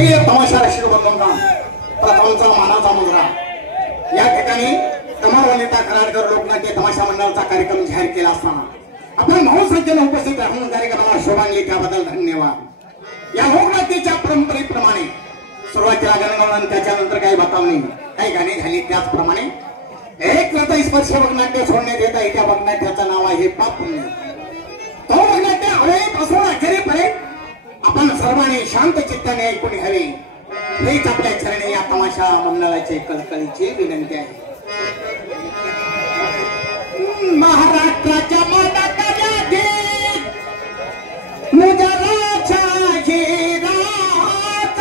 तमाशा शिरोबंधूंना प्रथमचा मानाचा मुजरा या ठिकाणी तमाम वनिता कराडकर लोकनाट्य तमाशा मंडळाचा कार्यक्रम जाहीर केला असताना आपण बहुसंख्येने उपस्थित राहून कार्यक्रमाला शोभा आणली त्याबद्दल धन्यवाद। या लोकनाट्याच्या परंपरेप्रमाणे सुरुवातीला गणगण त्याच्यानंतर काही बतावणी काही गाणी झाली त्याचप्रमाणे एक हृदय स्पर्श वगनाट्य सोडण्यात येत आहे। त्या वगनाट्याचं नाव आहे पाप पुण्य। तो वगनाट्य हवेपासून अखेरीपर्यंत आपण सर्वांनी शांत चित्ताने ऐकून घ्यावे हेच आपल्या चरणी या तमाशा मंडळाची कळकळीची विनंती आहे। महाराष्ट्राच्या मानाकऱ्याची मुजराच्या हिरात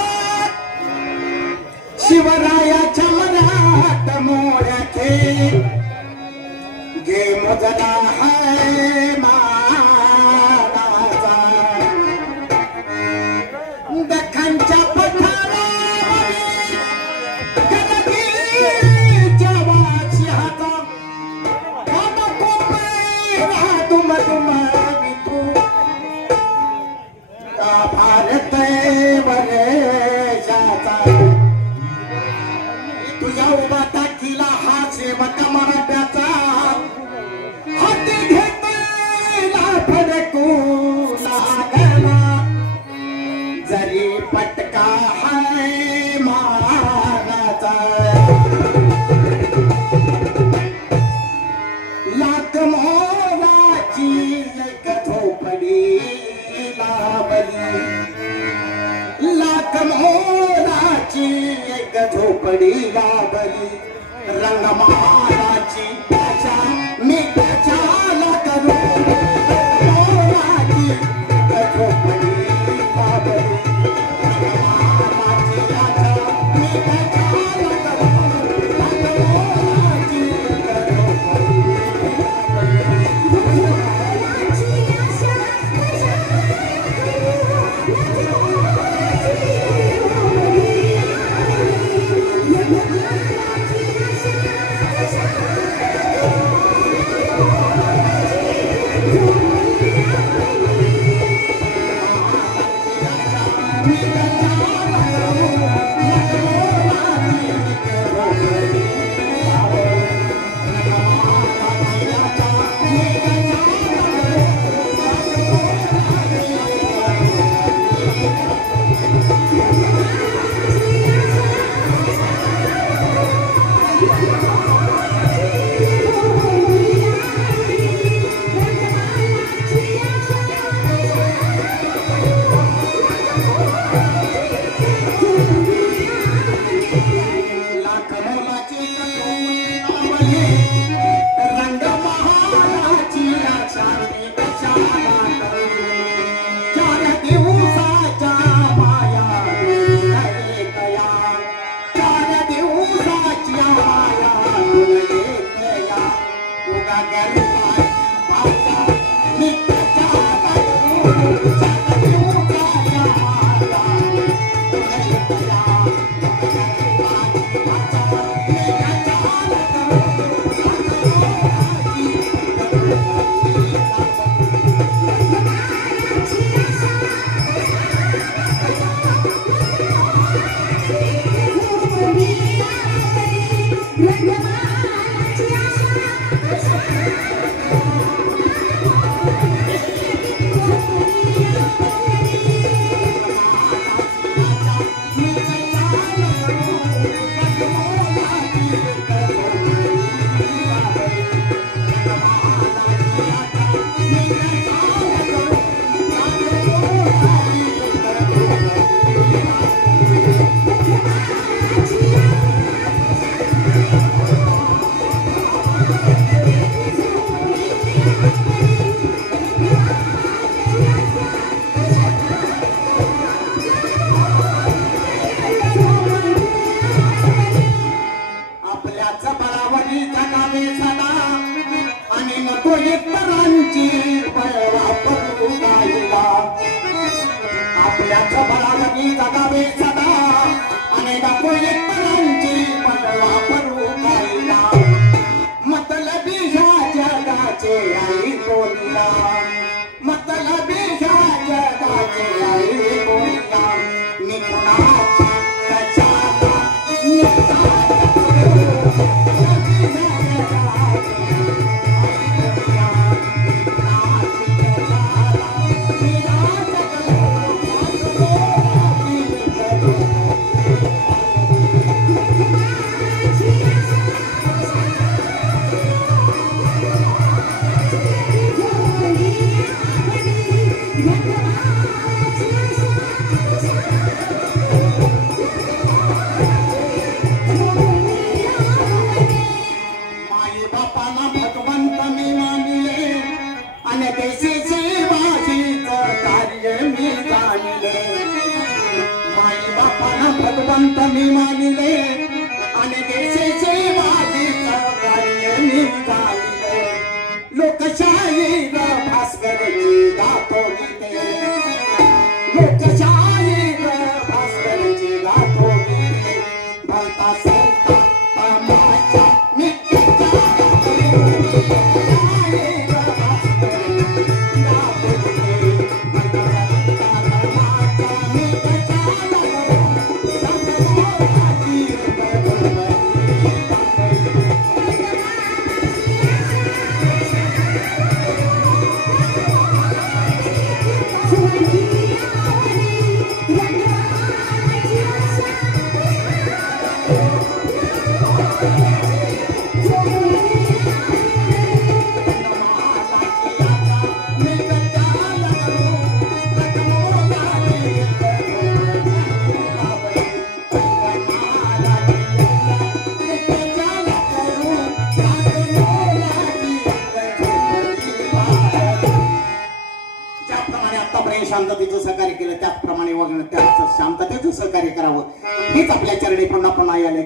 शिवरायाच्या मनात मोरखे गे मुजरा है मानाचा दख्खनच्या पठारावर गलगीच्या वाच्याचा भारत तुझ्या उभा टाकीला हा सेवक मराठ्याचा हाती घेतला फडकू लागला जरी पटका हाय माराचा लाख मोलाची एक झोपडी लावली लाख मोलाची एक झोपडी लावली रंगमालाची त्याच्या मी त्याच्याला करू मोलाची एक झोपडी लावली रंगमालाची त्याच्या मी त्याच्याला करू रंगमालाची एक मतलबी जगाचे आई बोलला मी कुणा बापाना भगवंत मी मानिले आणि देशाचे वाढीचं कार्य मी चालिले लोकशाहीर भास्करची गातो गीते लोकशाहीर भास्करची गातो गीते भलता सरता तमाशा मी शांततेचं सहकार्य केलं त्याचप्रमाणे वागणं त्याच शांततेचं सहकार्य करावं हेच आपल्या चरणी पुन्हा पुन्हा याले